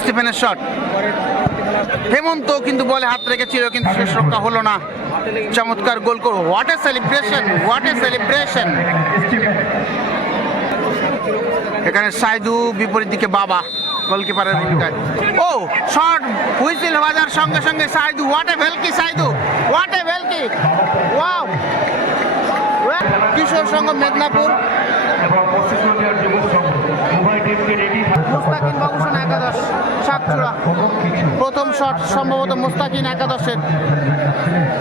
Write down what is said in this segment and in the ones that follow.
স্টিফেনের shot হেমন্ত কিন্তু বলে হাত রেখেছিল, কিন্তু শেষ রক্ষা হলো না। চমৎকার গোল করো what a celebration what a celebration এখানে সাইদু বিপরীত দিকে বাবা গোলকিপারের ভূমিকায়। ও শট হুইসিল বাজার সঙ্গে সঙ্গে সাইদু হোয়াট এ ভেলকি সাইদু হোয়াট এ ভেলকি ওয়াও কিশোর সংঘ মেদিনীপুর। এবং যুব সংঘ উভয় টিমকে রেডি একাদশ কিছু প্রথম শট সম্ভবত মুস্তাকিন একাদশের।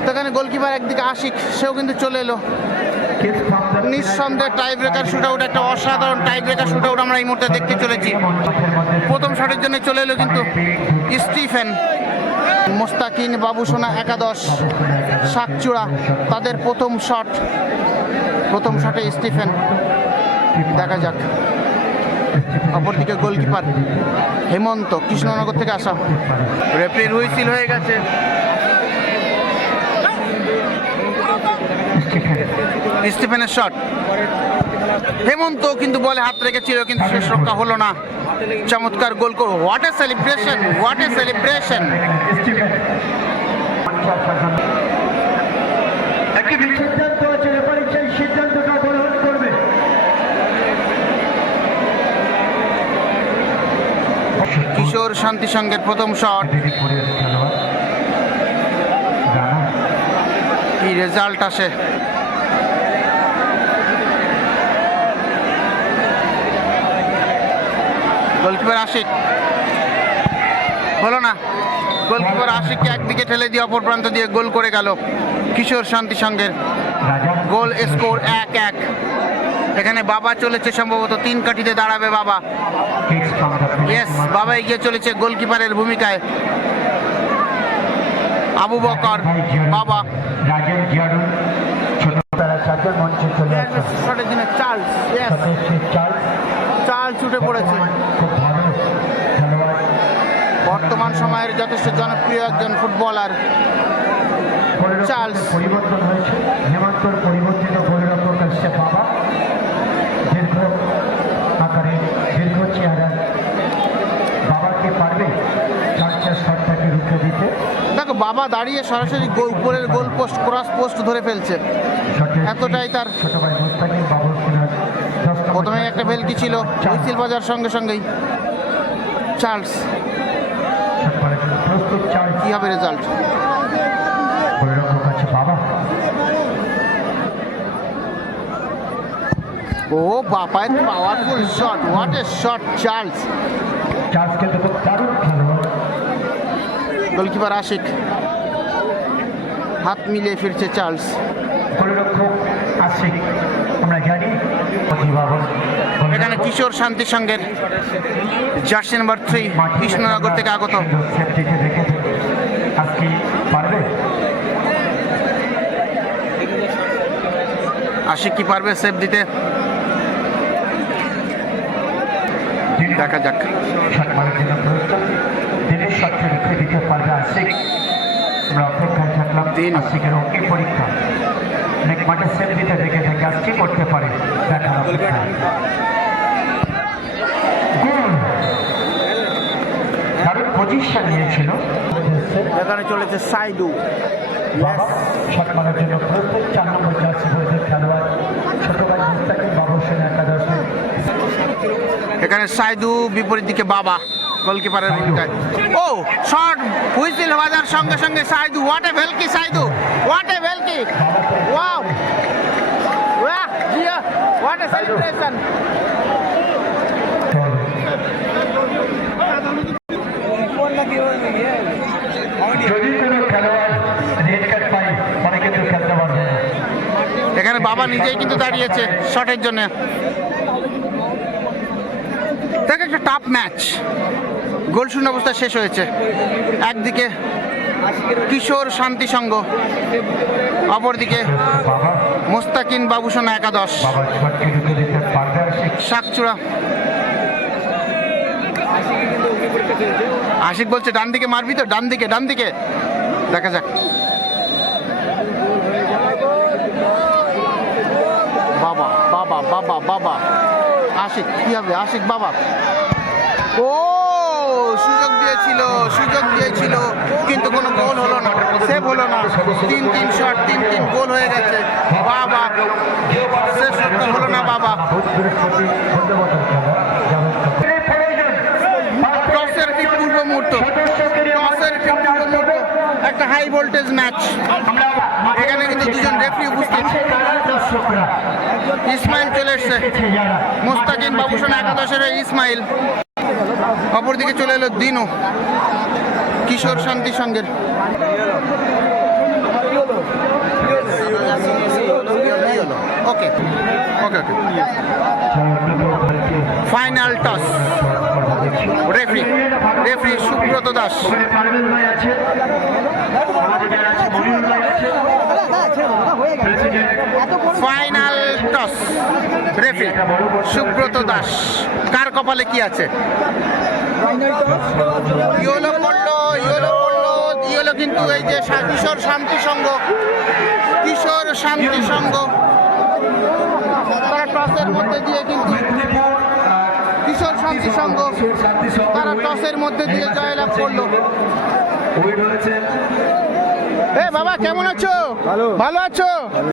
সেখানে গোলকিপার একদিকে আশিক, সেও কিন্তু চলে এলো। নিঃসন্দেহে টাই ব্রেকার শুট আউট একটা অসাধারণ টাই ব্রেকার শুট আউট আমরা এই মুহূর্তে দেখতে চলেছি। প্রথম শটের জন্য চলে এলো কিন্তু স্টিফেন। মোস্তাকিন বাবুসোনা একাদশ শাকচূড়া তাদের প্রথম শট প্রথম শটে স্টিফেন। দেখা যাক। অপরদিকে গোলকিপার হেমন্ত, কৃষ্ণনগর থেকে আসা। রেফারির হুইসিল হয়ে গেছে। স্টিফেনের শট হেমন্ত কিন্তু বলে হাত রেখেছিল কিন্তু শেষ রক্ষা হলো না। চমৎকার গোল করো what a celebration what a celebration Kishore Shanti সঙ্গের প্রথম শট। কি রেজাল্ট আসে? গোলকিপার আশিক হলো না। গোলকিপার আশিককে একদিকে ঠেলে দিয়ে অপর প্রান্ত দিয়ে গোল করে গেল। কিশোর শান্তি সঙ্গের। গোল স্কোর এক এক। এখানে বাবা চলেছে সম্ভবত, তিন কাঠিতে দাঁড়াবে বাবা। ইয়েস বাবা এগিয়ে চলেছে গোলকিপারের ভূমিকায়। আবু বকর, বাবা। পড়েছে। বর্তমান সময়ের যথেষ্ট জনপ্রিয় একজন ফুটবলার। চার্লস। পরিবর্তন হয়েছে। পরিবর্তিত দেখো বাবা দাঁড়িয়ে সরাসরি উপরের গোল পোস্ট ক্রস পোস্ট ধরে ফেলছে। এতটাই তার প্রথমে একটা ভেলকি ছিল হুইসিল বাজার সঙ্গে সঙ্গেই। চার্লস। কি হবে রেজাল্ট? ও বাপায় powerful shot what a shot Charles. দারুণ খেলোয়াড় গোলকিপার আশিক। হাত মিলিয়ে ফিরছে চার্লস। এখানে কিশোর শান্তি সঙ্গের জার্সি নাম্বার থ্রি কৃষ্ণনগর থেকে আগত। আশিক কি পারবে সেভ দিতে? দেখা যাক। পারবে আশিক আমরা অপেক্ষায় থাকলাম। আশিকের অঙ্কি পরীক্ষা অনেক মাঠে দিতে দেখে দেখে আজ কি করতে পারে? দারুণ পজিশন নিয়েছিল। এখানে চলেছে সাইদু। বাবা শট মারার জন্য প্রস্তুত চার নম্বর জার্সি পরিধের খেলোয়াড়। ছোট ভাই মুস্তাকিম বাবু সেন একাদশে। এখানে সাইদু বিপরীত দিকে বাবা। গোলকিপারের ভূমিকায়। ও শট হুইসিল বাজার সঙ্গে সঙ্গে সাইদু হোয়াট এ ভেলকি সাইদু হোয়াট এ ভেলকি ওয়াও হোয়াট এ সেলিব্রেশন যদি কোনো খেলোয়াড় রেড কার্ড পায় তাহলে কিন্তু খেলতে পারবে এখানে বাবা নিজেই কিন্তু দাঁড়িয়েছে শটের জন্য। দেখ একটা টাফ ম্যাচ গোল শূন্য অবস্থা শেষ হয়েছে। একদিকে কিশোর শান্তি সংঘ অপরদিকে মোস্তাকিন বাবুসোনা একাদশ। পারবে আশিক শাকচূড়া। আশিক বলছে ডান দিকে মারবি তো? ডান দিকে ডান দিকে। দেখা যাক। বাবা বাবা বাবা বাবা। আশিক কি হবে? আশিক বাবা। দিয়েছিল, সুযোগ দিয়েছিল, কিন্তু কোনো গোল হলো না, সেভ হলো না। তিন তিন শট, তিন তিন, গোল হয়ে গেছে। বাবা হলো না, বাবা। একটা হাই ভোল্টেজ ম্যাচ এখানে কিন্তু দুজন রেফারি উপস্থিত। ইসমাইল চলে এসছে। মোস্তাকিন বাবুসোনা একাদশের ইসমাইল। অপরদিকে চলে এলো দিনু, কিশোর শান্তি সঙ্গের। Okay okay okay. Final toss referee referee Subrata Das. Final toss referee Subrata Das কার কপালে কি আছে? ইয়েলো পড়ল ইয়েলো পড়ল ইয়েলো কিন্তু এই যে কিশোর শান্তি সংঘ কিশোর শান্তি সংঘ। তারা টসের মধ্যে দিয়ে কিন্তু কিশোর শান্তি সংঘ তারা টসের মধ্যে দিয়ে জয়লাভ করল। এ বাবা কেমন আছো? ভালো। ভালো আছো?